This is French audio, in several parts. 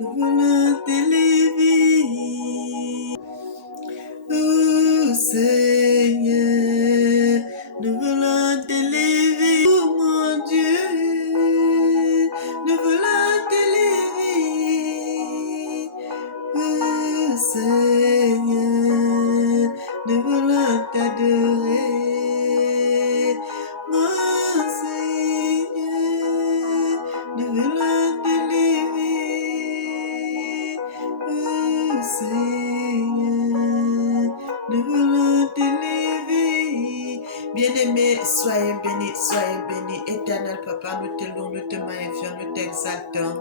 nous voulons t'élever. Oh Seigneur, nous voulons t'élever. Oh mon Dieu, nous voulons t'élever. Oh Seigneur, nous voulons t'adorer. Mon Seigneur, nous voulons t'élever. Oh Seigneur, nous voulons t'élever. Bien-aimé, soyez bénis, soyez bénis. Éternel Papa, nous te louons, nous te magnifions, nous t'exaltons.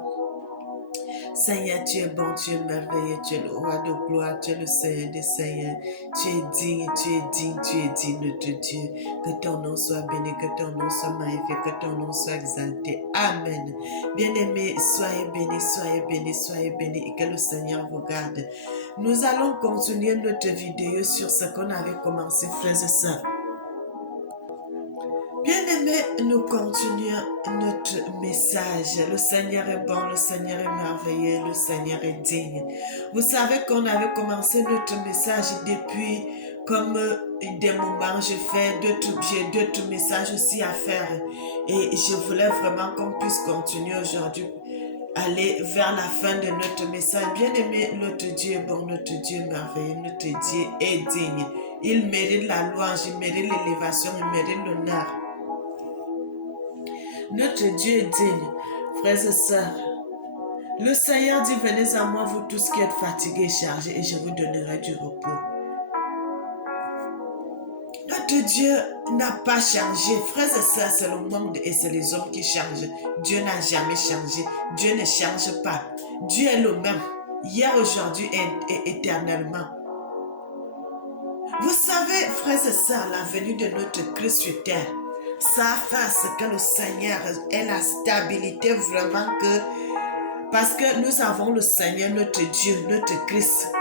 Seigneur, tu es bon, tu es merveilleux, tu es le roi de gloire, tu es le Seigneur des Seigneurs. Tu es digne, tu es digne, tu es digne, notre Dieu. Que ton nom soit béni, que ton nom soit magnifié, que ton nom soit exalté. Amen. Bien-aimés, soyez bénis, soyez bénis, soyez bénis et que le Seigneur vous garde. Nous allons continuer notre vidéo sur ce qu'on avait commencé, frères et sœurs. Bien-aimés, nous continuons notre message. Le Seigneur est bon, le Seigneur est merveilleux, le Seigneur est digne. Vous savez qu'on avait commencé notre message depuis comme des moments, j'ai d'autres messages aussi à faire. Et je voulais vraiment qu'on puisse continuer aujourd'hui, aller vers la fin de notre message. Bien-aimé, notre Dieu est bon, notre Dieu est merveilleux, notre Dieu est digne. Il mérite la louange, il mérite l'élévation, il mérite l'honneur. Notre Dieu est digne, frères et sœurs. Le Seigneur dit, venez à moi, vous tous qui êtes fatigués et chargés, et je vous donnerai du repos. Notre Dieu n'a pas changé. Frères et sœurs, c'est le monde et c'est les hommes qui changent. Dieu n'a jamais changé. Dieu ne change pas. Dieu est le même, hier, aujourd'hui et éternellement. Vous savez, frères et sœurs, la venue de notre Christ sur terre, ça a fait à ce que le Seigneur ait la stabilité vraiment que... Parce que nous avons le Seigneur, notre Dieu, notre Christ,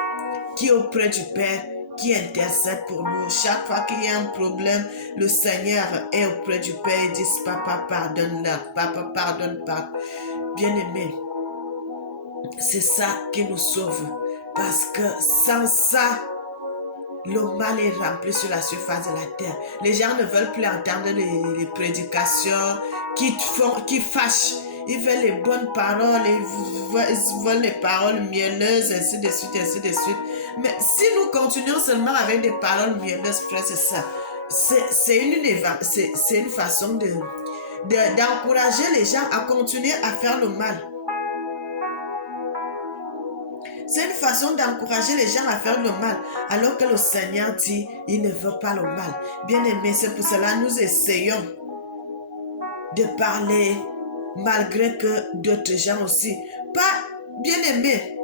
qui est auprès du Père, qui intercède pour nous. Chaque fois qu'il y a un problème, le Seigneur est auprès du Père et dit, Papa, pardonne-leur. Papa, pardonne, Papa. Bien-aimé, c'est ça qui nous sauve. Parce que sans ça, le mal est rempli sur la surface de la terre. Les gens ne veulent plus entendre les prédications qui fâchent. Ils veulent les bonnes paroles, ils veulent les paroles mielleuses, ainsi de suite, ainsi de suite. Mais si nous continuons seulement avec des paroles mielleuses, frères et sœurs, c'est une façon d'encourager les gens à continuer à faire le mal. C'est une façon d'encourager les gens à faire le mal, alors que le Seigneur dit, il ne veut pas le mal. Bien-aimés, c'est pour cela que nous essayons de parler, malgré que d'autres gens aussi. Pas bien-aimés.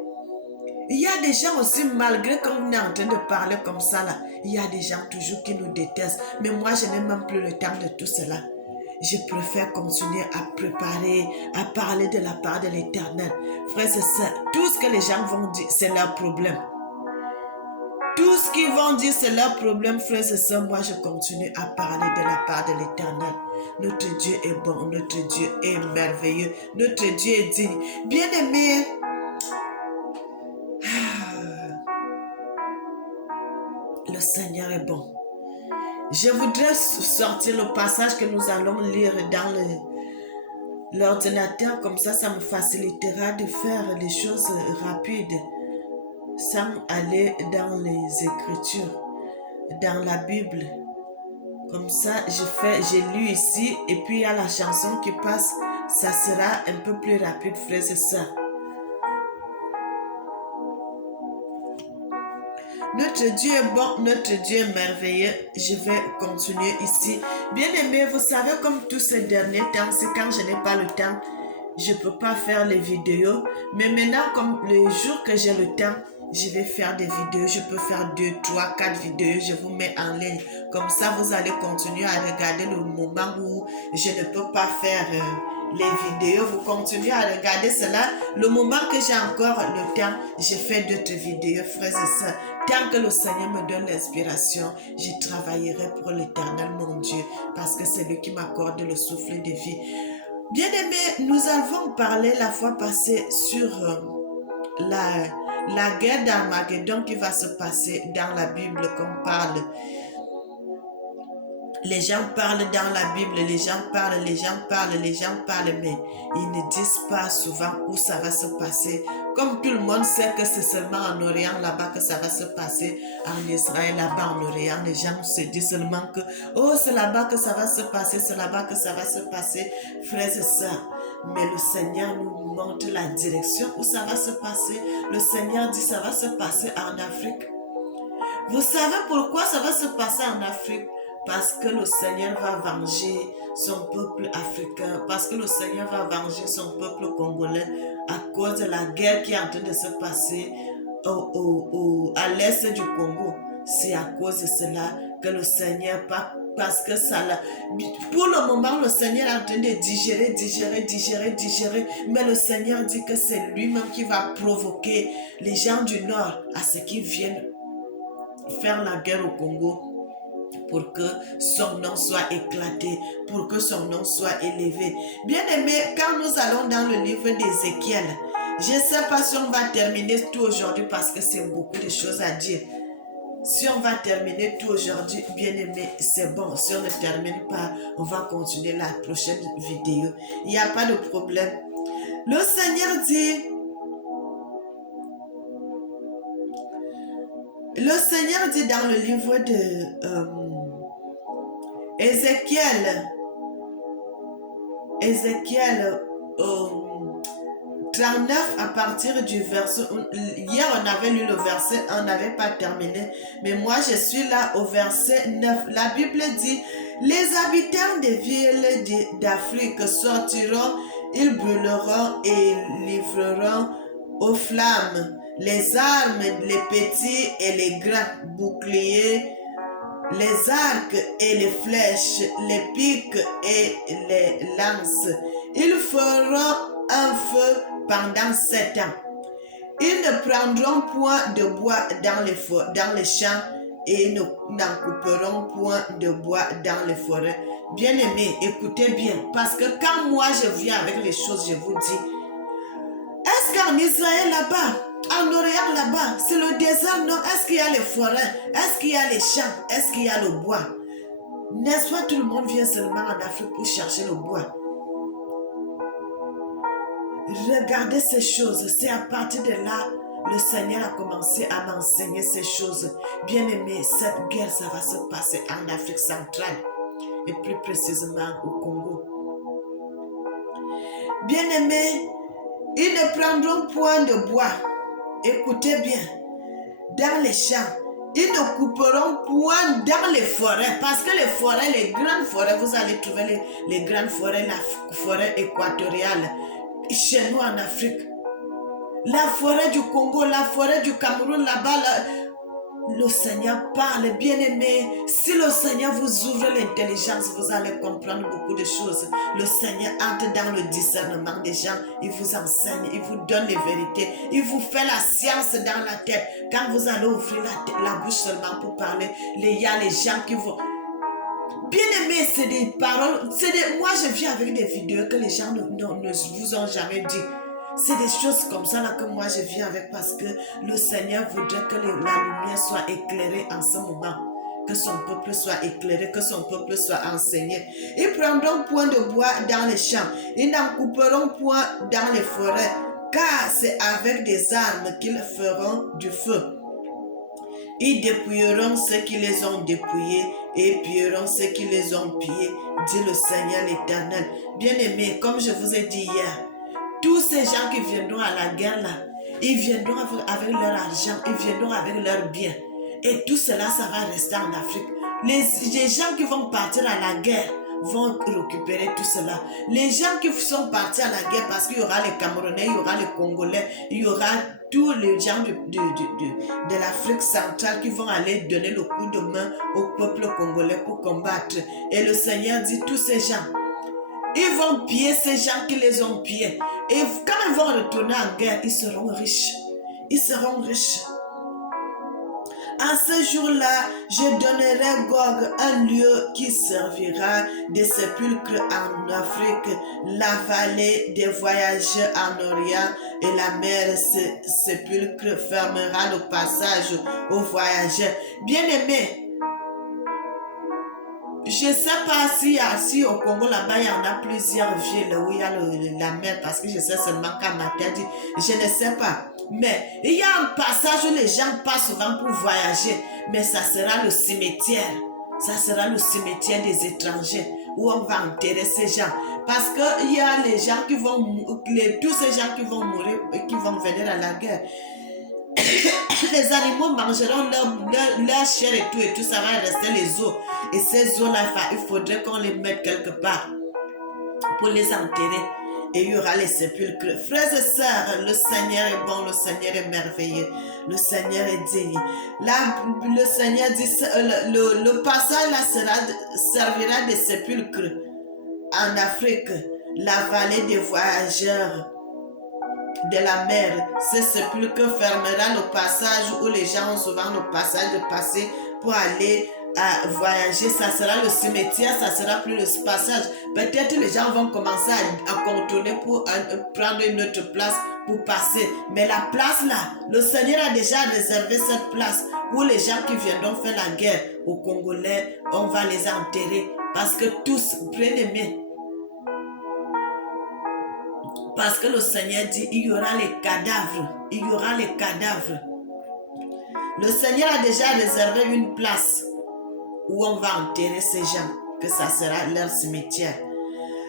Il y a des gens aussi, malgré qu'on est en train de parler comme ça, là, il y a des gens toujours qui nous détestent. Mais moi, je n'ai même plus le temps de tout cela. Je préfère continuer à préparer, à parler de la part de l'Éternel. Frères et sœurs, tout ce que les gens vont dire, c'est leur problème. Tout ce qu'ils vont dire, c'est leur problème, frères et sœurs. Moi, je continue à parler de la part de l'Éternel. Notre Dieu est bon, notre Dieu est merveilleux, notre Dieu est digne. Bien-aimés, le Seigneur est bon. Je voudrais sortir le passage que nous allons lire dans l'ordinateur, comme ça me facilitera de faire les choses rapides sans aller dans les Écritures, dans la Bible. Comme ça, j'ai lu ici et puis il y a la chanson qui passe, ça sera un peu plus rapide, frères et sœurs. Notre Dieu est bon, notre Dieu est merveilleux. Je vais continuer ici. Bien-aimés, vous savez, comme tous ces derniers temps, c'est quand je n'ai pas le temps, je ne peux pas faire les vidéos. Mais maintenant, comme le jour que j'ai le temps, je vais faire des vidéos. Je peux faire 2, 3, 4 vidéos. Je vous mets en ligne. Comme ça, vous allez continuer à regarder le moment où je ne peux pas faire les vidéos. Vous continuez à regarder cela. Le moment que j'ai encore le temps, je fais d'autres vidéos, frères et sœurs. Tant que le Seigneur me donne l'inspiration, je travaillerai pour l'Éternel, mon Dieu, parce que c'est lui qui m'accorde le souffle de vie. Bien-aimés, nous avons parlé la fois passée sur la guerre d'Armageddon qui va se passer dans la Bible qu'on parle. Les gens parlent dans la Bible, les gens parlent, mais ils ne disent pas souvent où ça va se passer. Comme tout le monde sait que c'est seulement en Orient là-bas que ça va se passer, en Israël là-bas en Orient, les gens se disent seulement que oh c'est là-bas que ça va se passer, c'est là-bas que ça va se passer, frères et sœurs. Mais le Seigneur nous montre la direction où ça va se passer. Le Seigneur dit ça va se passer en Afrique. Vous savez pourquoi ça va se passer en Afrique? Parce que le Seigneur va venger son peuple africain, parce que le Seigneur va venger son peuple congolais à cause de la guerre qui est en train de se passer à l'est du Congo. C'est à cause de cela que le Seigneur, parce que ça, pour le moment, le Seigneur est en train de digérer, mais le Seigneur dit que c'est lui-même qui va provoquer les gens du Nord à ce qu'ils viennent faire la guerre au Congo, pour que son nom soit éclaté, pour que son nom soit élevé. Bien-aimé, quand nous allons dans le livre d'Ézéchiel, je ne sais pas si on va terminer tout aujourd'hui parce que c'est beaucoup de choses à dire. Si on va terminer tout aujourd'hui, bien-aimé, c'est bon. Si on ne termine pas, on va continuer la prochaine vidéo. Il n'y a pas de problème. Le Seigneur dit... Le Seigneur dit dans le livre de Ézéchiel 39 à partir du verset... Hier on avait lu le verset, on n'avait pas terminé, mais moi je suis là au verset 9. La Bible dit, les habitants des villes d'Afrique sortiront, ils brûleront et livreront aux flammes les armes, les petits et les grands boucliers, les arcs et les flèches, les piques et les lances. Ils feront un feu pendant 7 ans. Ils ne prendront point de bois dans les champs et n'en couperont point de bois dans les forêts. Bien-aimés, écoutez bien, parce que quand moi je viens avec les choses, je vous dis, est-ce qu'en Israël là-bas, en Orient là-bas, c'est le désert, non? Est-ce qu'il y a les forêts? Est-ce qu'il y a les champs? Est-ce qu'il y a le bois? N'est-ce pas, tout le monde vient seulement en Afrique pour chercher le bois? Regardez ces choses, c'est à partir de là, le Seigneur a commencé à m'enseigner ces choses. Bien-aimé, cette guerre, ça va se passer en Afrique centrale, et plus précisément au Congo. Bien-aimé, ils ne prendront point de bois. Écoutez bien, dans les champs, ils ne couperont point dans les forêts, parce que les forêts, les grandes forêts, vous allez trouver les grandes forêts, la forêt équatoriale, chez nous en Afrique, la forêt du Congo, la forêt du Cameroun, là-bas, le Seigneur parle, bien-aimé. Si le Seigneur vous ouvre l'intelligence, vous allez comprendre beaucoup de choses. Le Seigneur entre dans le discernement des gens, il vous enseigne, il vous donne les vérités, il vous fait la science dans la tête. Quand vous allez ouvrir la bouche seulement pour parler, il y a les gens qui vont... Bien-aimé, c'est des paroles, moi je viens avec des vidéos que les gens ne vous ont jamais dit. C'est des choses comme ça là que moi je viens avec, parce que le Seigneur voudrait que la lumière soit éclairée en ce moment, que son peuple soit éclairé, que son peuple soit enseigné. Ils prendront point de bois dans les champs, ils n'en couperont point dans les forêts, car c'est avec des armes qu'ils feront du feu. Ils dépouilleront ceux qui les ont dépouillés et pilleront ceux qui les ont pillés, dit le Seigneur l'Éternel. Bien-aimés, comme je vous ai dit hier, tous ces gens qui viendront à la guerre là, ils viendront avec leur argent, ils viendront avec leurs biens. Et tout cela, ça va rester en Afrique. Les gens qui vont partir à la guerre vont récupérer tout cela. Les gens qui sont partis à la guerre, parce qu'il y aura les Camerounais, il y aura les Congolais, il y aura tous les gens de l'Afrique centrale qui vont aller donner le coup de main au peuple congolais pour combattre. Et le Seigneur dit, tous ces gens, ils vont piller ces gens qui les ont pillés. Et quand ils vont retourner en guerre, ils seront riches. Ils seront riches. En ce jour-là, je donnerai Gog un lieu qui servira de sépulcre en Afrique, la vallée des voyageurs en Orient et la mer sépulcre fermera le passage aux voyageurs. Bien-aimés, je ne sais pas si au Congo là-bas il y en a plusieurs villes où il y a la mer parce que je sais seulement qu'à ma tête, je ne sais pas. Mais il y a un passage où les gens passent souvent pour voyager, mais ça sera le cimetière. Ça sera le cimetière des étrangers où on va enterrer ces gens. Parce qu'il y a les gens qui vont, tous ces gens qui vont mourir, qui vont venir à la guerre. Les animaux mangeront leur chair et tout, ça va rester les os. Et ces os-là, il faudrait qu'on les mette quelque part pour les enterrer. Et il y aura les sépulcres. Frères et sœurs, le Seigneur est bon, le Seigneur est merveilleux, le Seigneur est digne. Là, le Seigneur dit, le passage là servira de sépulcre en Afrique, la vallée des voyageurs de la mer. Ce sépulcre fermera le passage où les gens ont souvent le passage de passer pour aller à voyager. Ça sera le cimetière, ça sera plus le passage. Peut-être les gens vont commencer à contourner pour prendre une autre place pour passer. Mais la place là, le Seigneur a déjà réservé cette place où les gens qui viendront faire la guerre aux Congolais, on va les enterrer. Parce que tous, bien-aimés, parce que le Seigneur dit, il y aura les cadavres. Il y aura les cadavres. Le Seigneur a déjà réservé une place où on va enterrer ces gens, que ça sera leur cimetière.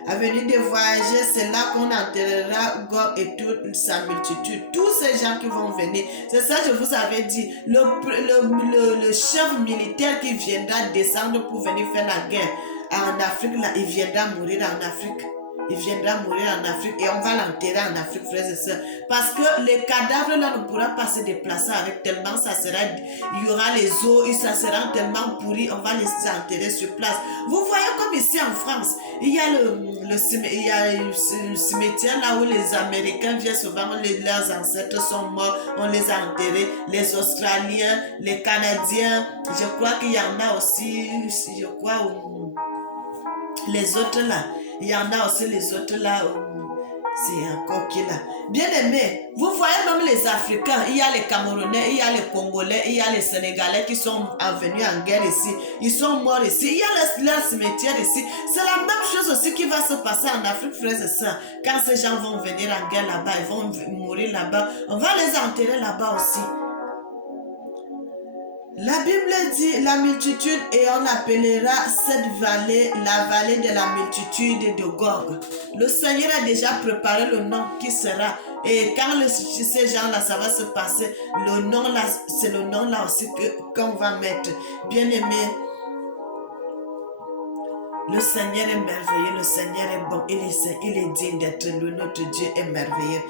Avenue des voyageurs, c'est là qu'on enterrera Gog et toute sa multitude. Tous ces gens qui vont venir. C'est ça que je vous avais dit. Le chef militaire qui viendra descendre pour venir faire la guerre en Afrique, là, il viendra mourir en Afrique. Il viendra mourir en Afrique et on va l'enterrer en Afrique, frères et sœurs. Parce que les cadavres là ne pourront pas se déplacer avec tellement ça sera, il y aura les os et ça sera tellement pourri, on va les enterrer sur place. Vous voyez comme ici en France, il y a le cimetière là où les Américains viennent souvent, leurs ancêtres sont morts, on les a enterrés. Les Australiens, les Canadiens, je crois qu'il y en a aussi, je crois, les autres là. Il y en a aussi les autres là, c'est encore qui là. Bien aimé, vous voyez même les Africains, il y a les Camerounais, il y a les Congolais, il y a les Sénégalais qui sont venus en guerre ici. Ils sont morts ici, il y a leur cimetière ici. C'est la même chose aussi qui va se passer en Afrique, frères et sœurs. Quand ces gens vont venir en guerre là-bas, ils vont mourir là-bas, on va les enterrer là-bas aussi. La Bible dit la multitude et on appellera cette vallée la vallée de la multitude de Gog. Le Seigneur a déjà préparé le nom qui sera. Et quand ces gens-là, ça va se passer, le nom là, c'est le nom là aussi qu'on va mettre. Bien aimé, le Seigneur est merveilleux, le Seigneur est bon, il est digne d'être loué, notre Dieu est merveilleux.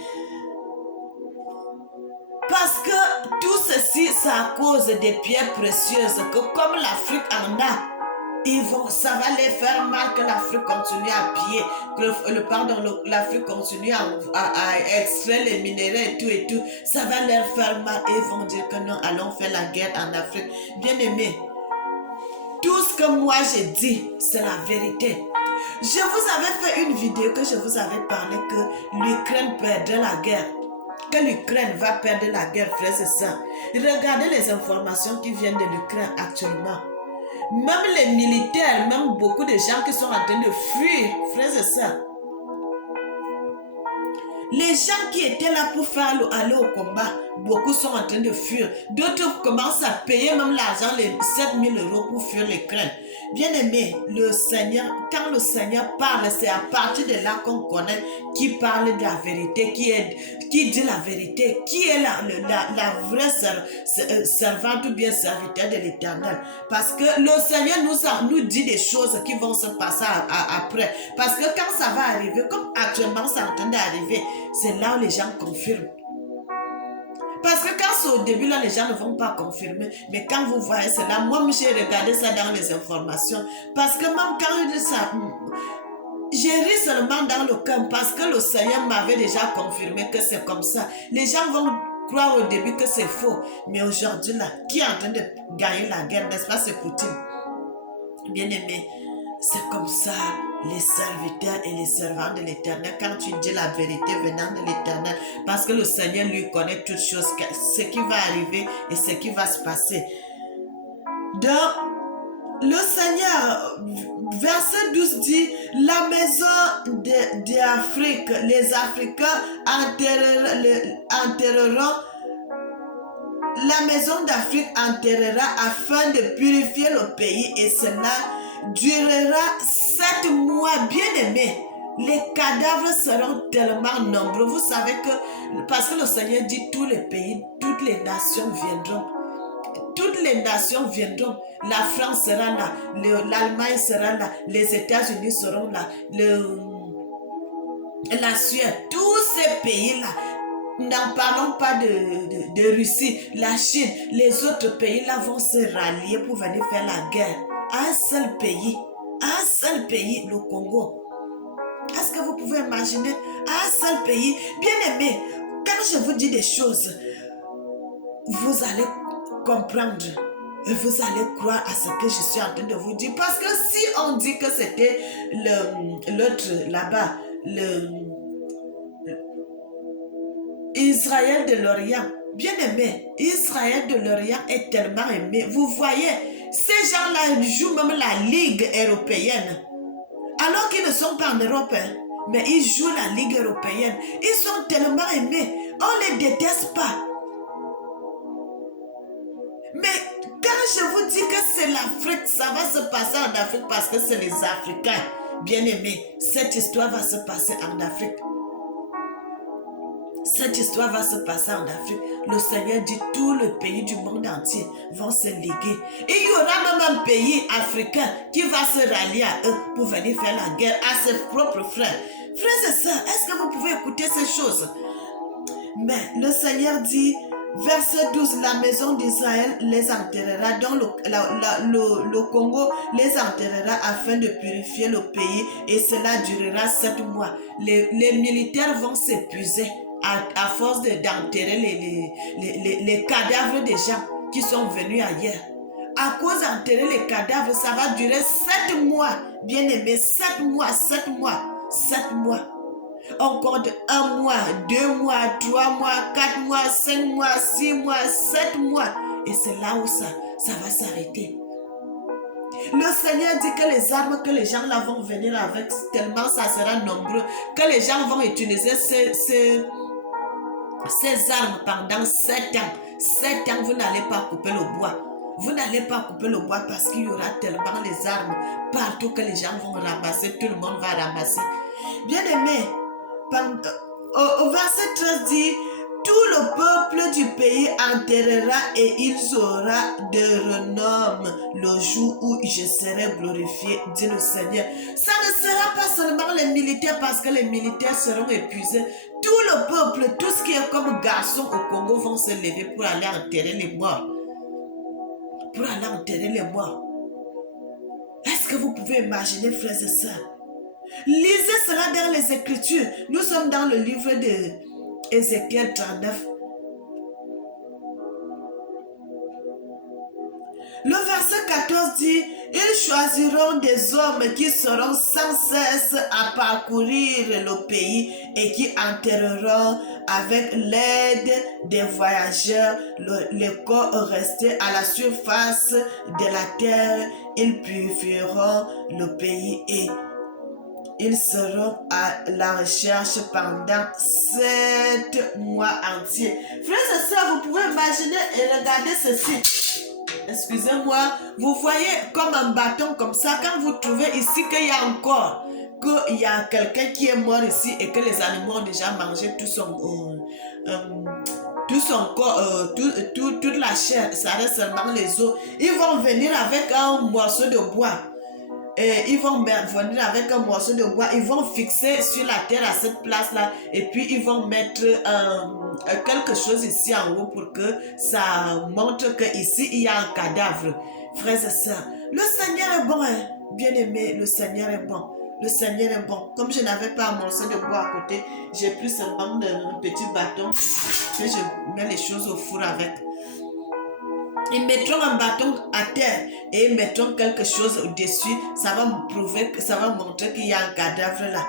Parce que tout ceci, c'est à cause des pierres précieuses que comme l'Afrique en a, ça va les faire mal que l'Afrique continue à piller, que l'Afrique continue à extraire les minéraux et tout. Ça va leur faire mal et ils vont dire que non, allons faire la guerre en Afrique. Bien aimé, tout ce que moi j'ai dit, c'est la vérité. Je vous avais fait une vidéo que je vous avais parlé que l'Ukraine perdrait la guerre. Que l'Ukraine va perdre la guerre, frères et sœurs. Regardez les informations qui viennent de l'Ukraine actuellement. Même les militaires, même beaucoup de gens qui sont en train de fuir, frères et sœurs. Les gens qui étaient là pour aller au combat, beaucoup sont en train de fuir. D'autres commencent à payer même l'argent, les 7 000 € pour fuir l'Ukraine. Bien aimé, le Seigneur, quand le Seigneur parle, c'est à partir de là qu'on connaît qui parle de la vérité, qui dit la vérité, qui est la vraie servante ou bien serviteur de l'Éternel. Parce que le Seigneur nous dit des choses qui vont se passer après. Parce que quand ça va arriver, comme actuellement c'est en train d'arriver, c'est là où les gens confirment. Parce que quand c'est au début, là, les gens ne vont pas confirmer. Mais quand vous voyez cela, moi, j'ai regardé ça dans les informations. Parce que même quand ça... J'ai ri seulement dans le cœur parce que le Seigneur m'avait déjà confirmé que c'est comme ça. Les gens vont croire au début que c'est faux. Mais aujourd'hui, là, qui est en train de gagner la guerre, n'est-ce pas? C'est Poutine. Bien-aimé, c'est comme ça les serviteurs et les servants de l'Éternel. Quand tu dis la vérité venant de l'Éternel, parce que le Seigneur lui connaît toutes choses, ce qui va arriver et ce qui va se passer. Donc, le Seigneur, verset 12 dit, la maison d'Afrique, les Africains enterreront, la maison d'Afrique enterrera afin de purifier le pays et cela durera 7 mois. Bien aimé, les cadavres seront tellement nombreux. Vous savez que, parce que le Seigneur dit tous les pays, toutes les nations viendront. Toutes les nations viendront. La France sera là, l'Allemagne sera là, les États-Unis seront là, la Suède, tous ces pays-là. N'en parlons pas de Russie, la Chine, les autres pays-là vont se rallier pour venir faire la guerre. Un seul pays, le Congo. Est-ce que vous pouvez imaginer un seul pays? Bien aimé, quand je vous dis des choses, vous allez comprendre et vous allez croire à ce que je suis en train de vous dire. Parce que si on dit que c'était l'autre là-bas, Israël de l'Orient, bien aimé, Israël de l'Orient est tellement aimé. Vous voyez, ces gens-là jouent même la Ligue européenne. Alors qu'ils ne sont pas en Europe, mais ils jouent la Ligue européenne. Ils sont tellement aimés. On ne les déteste pas. Mais quand je vous dis que c'est l'Afrique, ça va se passer en Afrique parce que c'est les Africains. Bien aimés, cette histoire va se passer en Afrique. Cette histoire va se passer en Afrique. Le Seigneur dit tout le pays du monde entier vont se liguer. Et il y aura même un pays africain qui va se rallier à eux pour venir faire la guerre à ses propres frères. Frères et sœurs, est-ce que vous pouvez écouter ces choses? Mais le Seigneur dit, verset 12, la maison d'Israël les enterrera, dans le Congo les enterrera afin de purifier le pays et cela durera 7 mois. Les militaires vont s'épuiser à force d'enterrer les cadavres des gens qui sont venus ailleurs. À cause d'enterrer les cadavres, ça va durer 7 mois. Bien aimé, 7 mois, 7 mois, 7 mois. On compte 1 mois, 2 mois, 3 mois, 4 mois, 5 mois, 6 mois, 7 mois. Et c'est là où ça va s'arrêter. Le Seigneur dit que les armes que les gens là vont venir avec, tellement ça sera nombreux, que les gens vont utiliser ces armes pendant 7 ans. 7 ans, vous n'allez pas couper le bois. Vous n'allez pas couper le bois parce qu'il y aura tellement les armes partout que les gens vont ramasser, tout le monde va ramasser. Bien aimé, au verset 13 dit, tout le peuple du pays enterrera et ils auront de renom le jour où je serai glorifié, dit le Seigneur. Ça ne sera pas seulement les militaires parce que les militaires seront épuisés. Tout le peuple, tout ce qui est comme garçons au Congo vont se lever pour aller enterrer les morts. Pour aller enterrer les morts. Est-ce que vous pouvez imaginer, frères et sœurs? Lisez cela dans les Écritures. Nous sommes dans le livre de Ézéchiel 39. Le verset 14 dit, ils choisiront des hommes qui seront sans cesse à parcourir le pays et qui enterreront avec l'aide des voyageurs les corps restés à la surface de la terre. Ils purifieront le pays et ils seront à la recherche pendant 7 mois entiers. Frères et sœurs, vous pouvez imaginer et regarder ceci. Excusez-moi, vous voyez comme un bâton comme ça, quand vous trouvez ici qu'il y a encore, qu'il y a quelqu'un qui est mort ici et que les animaux ont déjà mangé tout son corps, toute la chair, ça reste seulement les os. Ils vont venir avec un morceau de bois. Et ils vont venir avec un morceau de bois, ils vont fixer sur la terre à cette place-là et puis ils vont mettre quelque chose ici en haut pour que ça montre qu'ici il y a un cadavre. Frères et sœurs, le Seigneur est bon, hein? Bien aimé, le Seigneur est bon. Le Seigneur est bon. Comme je n'avais pas un morceau de bois à côté, j'ai pris seulement un petit bâton que je mets les choses au four avec. Ils mettront un bâton à terre et ils mettront quelque chose au-dessus. Ça va me prouver, ça va montrer qu'il y a un cadavre là.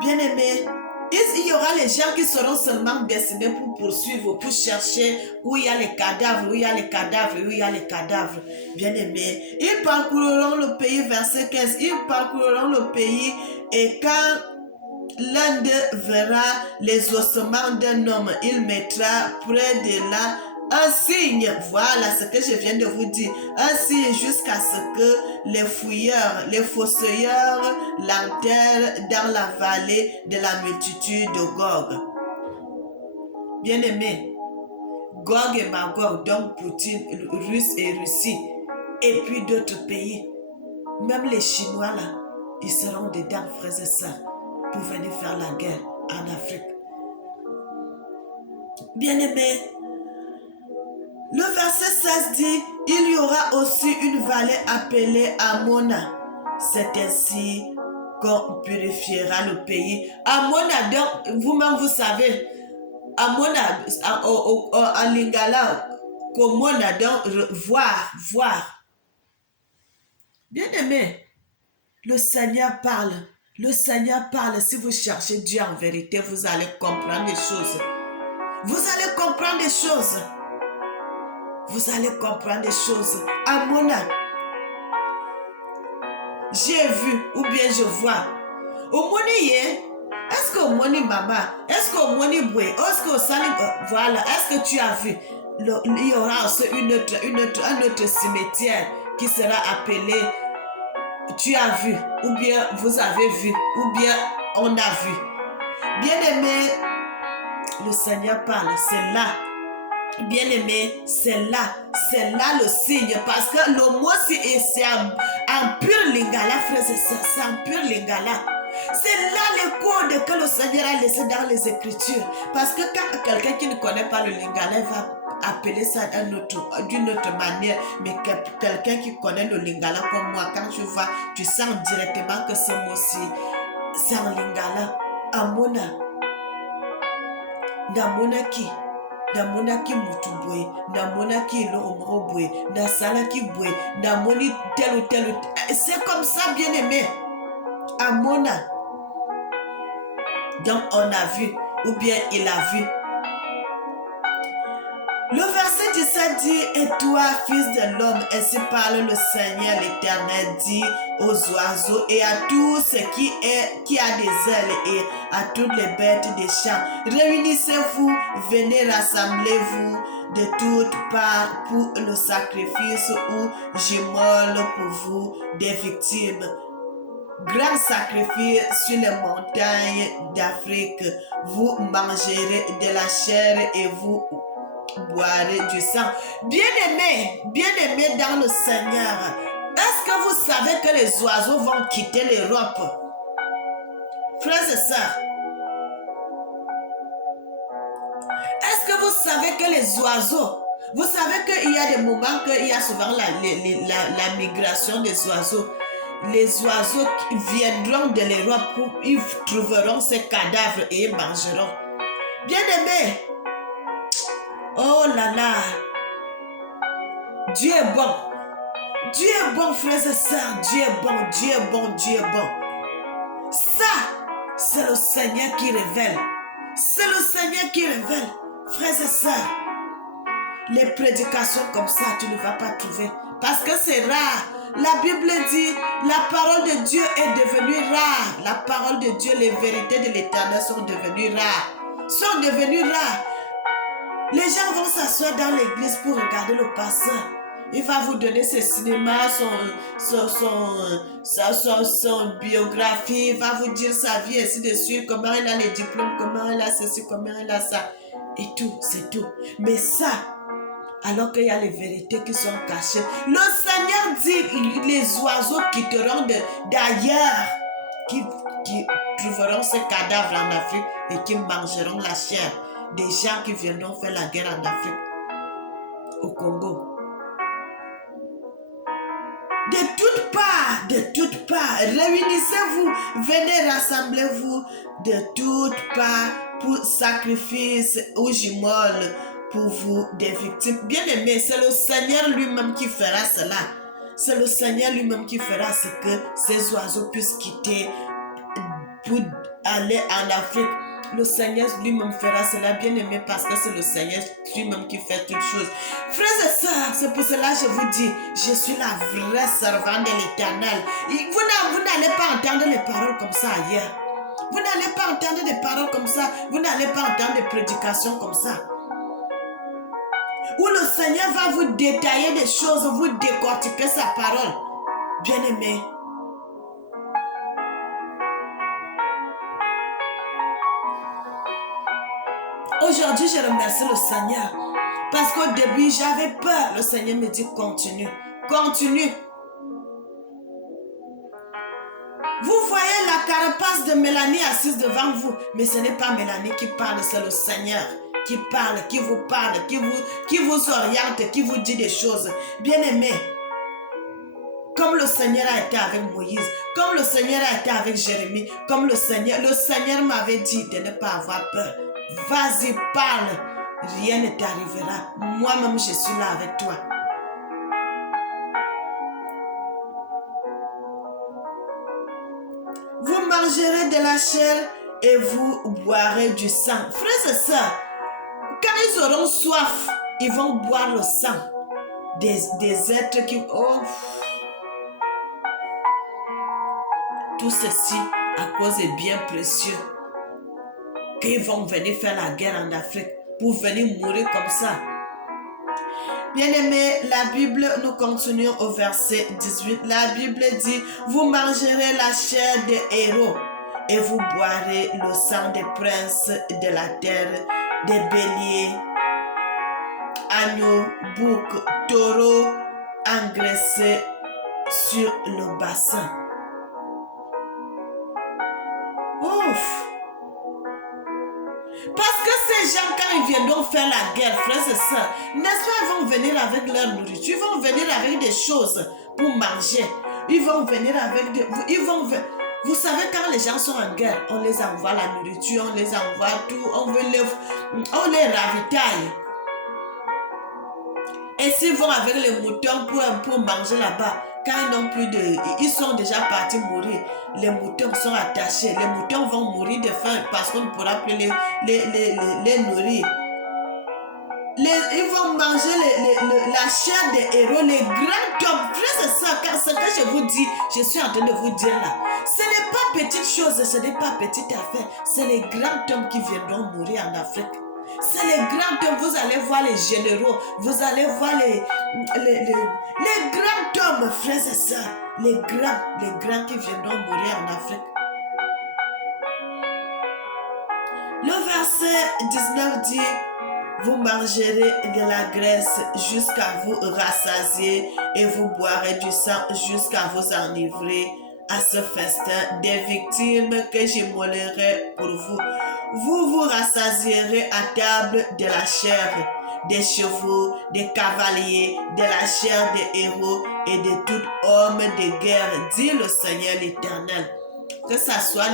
Bien aimé, il y aura les gens qui seront seulement destinés pour poursuivre, pour chercher où il y a les cadavres, où il y a les cadavres, où il y a les cadavres. Bien aimé, ils parcourront le pays, verset 15, ils parcourront le pays et quand l'un d'eux verra les ossements d'un homme, il mettra près de là un signe. Voilà ce que je viens de vous dire. Un signe jusqu'à ce que les fouilleurs, les fossoyeurs l'enterrent dans la vallée de la multitude de Gog. Bien-aimés, Gog et Magog, donc Poutine, Russe et Russie, et puis d'autres pays, même les Chinois là, ils seront dedans, frères et sœurs, pour venir faire la guerre en Afrique. Bien-aimés, le verset 16 dit, il y aura aussi une vallée appelée Amona. C'est ainsi qu'on purifiera le pays. Amona, donc, vous-même vous savez, Amona, en lingala, Komona, donc, voir. Bien-aimé, le Seigneur parle. Le Seigneur parle. Si vous cherchez Dieu en vérité, vous allez comprendre les choses. Vous allez comprendre des choses. Vous allez comprendre des choses. Amona, j'ai vu ou bien je vois. Au moni, est-ce que au moni maman, est-ce que au moni boué, est-ce que au salim, voilà, est-ce que tu as vu? Il y aura aussi un autre cimetière qui sera appelé tu as vu, ou bien vous avez vu, ou bien on a vu. Bien-aimé, le Seigneur parle, c'est là. Bien-aimé, c'est là le signe, parce que le mot c'est un pur lingala, frères et sœurs, c'est un pur lingala. C'est là les codes que le Seigneur a laissé dans les Écritures, parce que quand quelqu'un qui ne connaît pas le lingala va appeler ça d'une autre manière, mais quelqu'un qui connaît le lingala comme moi, quand tu vois, tu sens directement que ce mot-ci, c'est un lingala. Amona, Namonaki. Namonaki mutubwe, namonaki loromrobwe, nasalaki bwe, namoni tel ou tel. C'est comme ça, bien aimé. Amona. Donc on a vu, ou bien il a vu. Le verset 17 dit, et toi, fils de l'homme, ainsi parle le Seigneur l'Éternel, dit aux oiseaux et à tout ce qui a des ailes et à toutes les bêtes des champs, réunissez-vous, venez rassemblez-vous de toutes parts pour le sacrifice où j'immole pour vous des victimes. Grand sacrifice sur les montagnes d'Afrique, vous mangerez de la chair et vous boirez du sang. Bien-aimés dans le Seigneur, est-ce que vous savez que les oiseaux vont quitter l'Europe? Frères et sœurs, est-ce que vous savez que les oiseaux, vous savez qu'il y a des moments qu'il y a souvent la migration des oiseaux. Les oiseaux viendront de l'Europe, ils trouveront ces cadavres et ils mangeront. Bien-aimés, oh là là, Dieu est bon. Dieu est bon, frères et sœurs. Dieu est bon, Dieu est bon, Dieu est bon. Ça, c'est le Seigneur qui révèle. C'est le Seigneur qui révèle. Frères et sœurs, les prédications comme ça, tu ne vas pas trouver. Parce que c'est rare. La Bible dit, la parole de Dieu est devenue rare. La parole de Dieu, les vérités de l'Éternel sont devenues rares. Sont devenues rares. Les gens vont s'asseoir dans l'église pour regarder le pasteur. Il va vous donner ses cinémas, son biographie, il va vous dire sa vie, ainsi de suite, comment il a les diplômes, comment il a ceci, comment il a ça. Et tout, c'est tout. Mais ça, alors qu'il y a les vérités qui sont cachées, le Seigneur dit, les oiseaux quitteront d'ailleurs, qui trouveront ces cadavres en Afrique et qui mangeront la chair des gens qui viendront faire la guerre en Afrique, au Congo. de toutes parts, réunissez-vous, venez rassemblez-vous de toutes parts pour sacrifice ou gimole pour vous des victimes. Bien-aimés, c'est le Seigneur lui-même qui fera cela. C'est le Seigneur lui-même qui fera ce que ces oiseaux puissent quitter pour aller en Afrique. Le Seigneur lui-même fera cela, bien-aimé, parce que c'est le Seigneur lui-même qui fait toutes choses. Frères et sœurs, c'est pour cela que je vous dis, je suis la vraie servante de l'Éternel. Vous n'allez pas entendre les paroles comme ça ailleurs. Vous n'allez pas entendre des paroles comme ça. Vous n'allez pas entendre des prédications comme ça. Où le Seigneur va vous détailler des choses, vous décortiquer sa parole. Bien-aimé, aujourd'hui, je remercie le Seigneur. Parce qu'au début, j'avais peur. Le Seigneur me dit, continue. Continue. Vous voyez la carapace de Mélanie assise devant vous. Mais ce n'est pas Mélanie qui parle, c'est le Seigneur qui parle, qui vous oriente, qui vous dit des choses. Bien-aimés, comme le Seigneur a été avec Moïse, comme le Seigneur a été avec Jérémie, comme le Seigneur m'avait dit de ne pas avoir peur. Vas-y, parle, rien ne t'arrivera. Moi-même, je suis là avec toi. Vous mangerez de la chair et vous boirez du sang. Frères et sœurs, quand ils auront soif, ils vont boire le sang des êtres qui... Oh. Tout ceci à cause des biens précieux qu'ils vont venir faire la guerre en Afrique pour venir mourir comme ça. Bien-aimés, la Bible, nous continuons au verset 18. La Bible dit, vous mangerez la chair des héros et vous boirez le sang des princes de la terre, des béliers, agneaux, boucs, taureaux engraissés sur le bassin. Ouf! Parce que ces gens, quand ils viendront faire la guerre, frères et sœurs, n'est-ce pas, ils vont venir avec leur nourriture, ils vont venir avec des choses pour manger. Ils vont venir avec des... Vous savez, quand les gens sont en guerre, on les envoie la nourriture, on les envoie tout, on les ravitaille. Et s'ils vont avec les moutons pour manger là-bas, quand ils n'ont plus de... Ils sont déjà partis mourir. Les moutons sont attachés. Les moutons vont mourir de faim parce qu'on ne pourra plus les nourrir. Ils vont manger la chair des héros, les grands hommes. Frères et sœurs, ce que je vous dis, je suis en train de vous dire là. Ce n'est pas petite chose, ce n'est pas petite affaire. C'est les grands hommes qui viendront mourir en Afrique. C'est les grands hommes, vous allez voir les généraux, vous allez voir les grands hommes, frères et sœurs, les grands qui viendront mourir en Afrique. Le verset 19 dit, vous mangerez de la graisse jusqu'à vous rassasier et vous boirez du sang jusqu'à vous enivrer à ce festin des victimes que j'immolerai pour vous. Vous vous rassasierez à table de la chair des chevaux, des cavaliers, de la chair des héros et de tout homme de guerre, dit le Seigneur l'Éternel. Que ce soit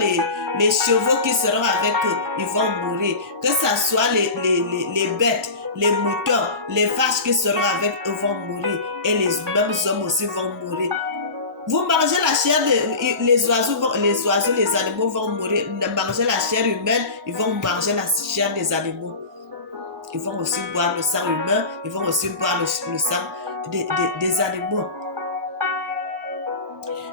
les chevaux qui seront avec eux, ils vont mourir. Que ce soit les bêtes, les moutons, les vaches qui seront avec eux vont mourir. Et les mêmes hommes aussi vont mourir. Vous mangez la chair, les oiseaux, les animaux vont mourir. Mangez la chair humaine, ils vont manger la chair des animaux. Ils vont aussi boire le sang humain, ils vont aussi boire le sang des animaux.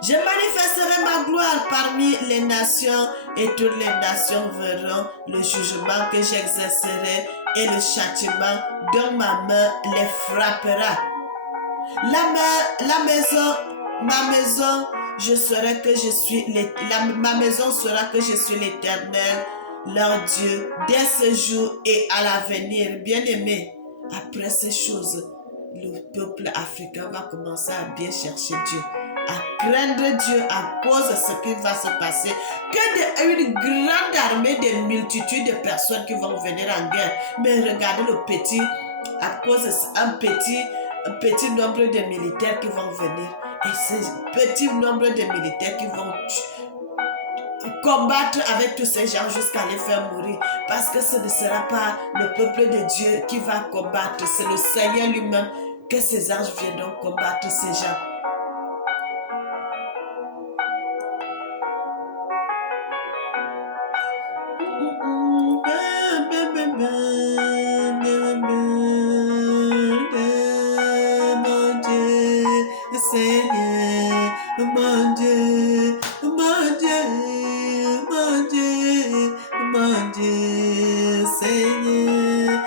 Je manifesterai ma gloire parmi les nations et toutes les nations verront le jugement que j'exercerai et le châtiment dont ma main les frappera. Ma maison, je saurai que je suis ma maison saura que je suis l'Éternel, leur Dieu, dès ce jour et à l'avenir. Bien-aimés, après ces choses, le peuple africain va commencer à bien chercher Dieu, à craindre Dieu à cause de ce qui va se passer. Que une grande armée de multitudes de personnes qui vont venir en guerre. Mais regardez le petit, à cause d'un petit nombre de militaires qui vont venir. Et ces petits nombres de militaires qui vont combattre avec tous ces gens jusqu'à les faire mourir. Parce que ce ne sera pas le peuple de Dieu qui va combattre, c'est le Seigneur lui-même que ces anges viendront combattre ces gens. Seigneur, mon Dieu, mon Dieu, mon Dieu, mon Dieu, Seigneur,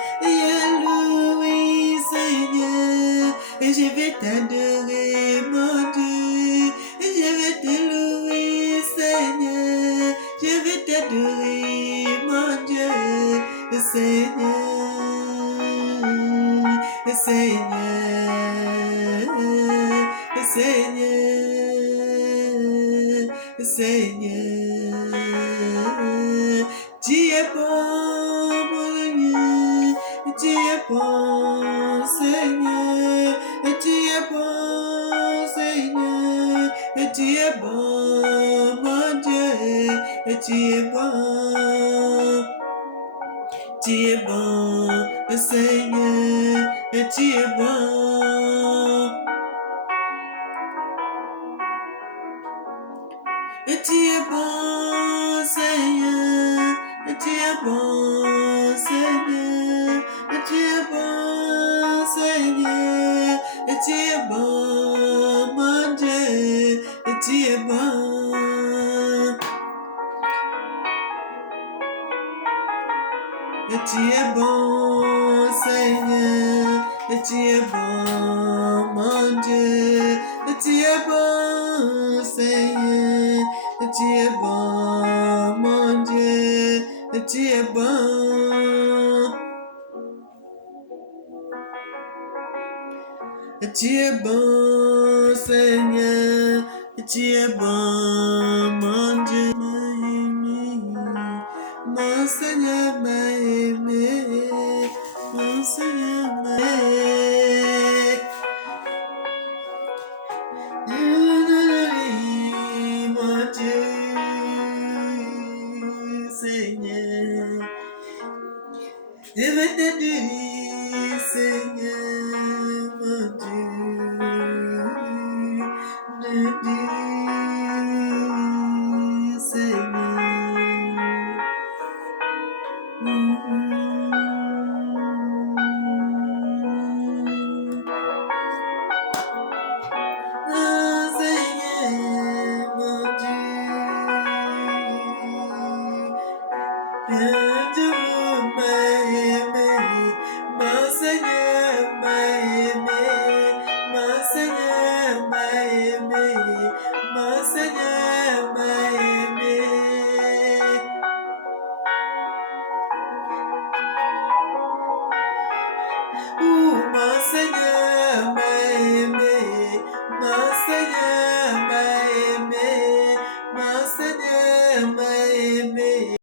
Louis, Seigneur, je vais t'adorer, mon Dieu, je vais te louer, Seigneur, je vais t'adorer, mon Dieu, Seigneur, Seigneur. Seigneur, Seigneur, tu es bon, mon Dieu, tu es bon, Seigneur, tu es bon, Seigneur, tu es bon, mon Dieu, tu es bon. Tu es bon, Seigneur, tu es bon. Tu es bon, Seigneur, tu es bon, Seigneur, tu es bon, Seigneur, tu es bon, mon Dieu, tu es bon. Tu es bon, Seigneur, tu es bon, mon Dieu, tu es bon, Seigneur, tu es bon, mon Dieu, tu es bon. Tu es bon, Seigneur, tu es bon, mon Dieu, mon Seigneur m'a aimé, mon Seigneur m'a aimé. Mon Dieu, Seigneur, je vais te dire, Seigneur, mon Dieu, Seigneur. Seigneur m'a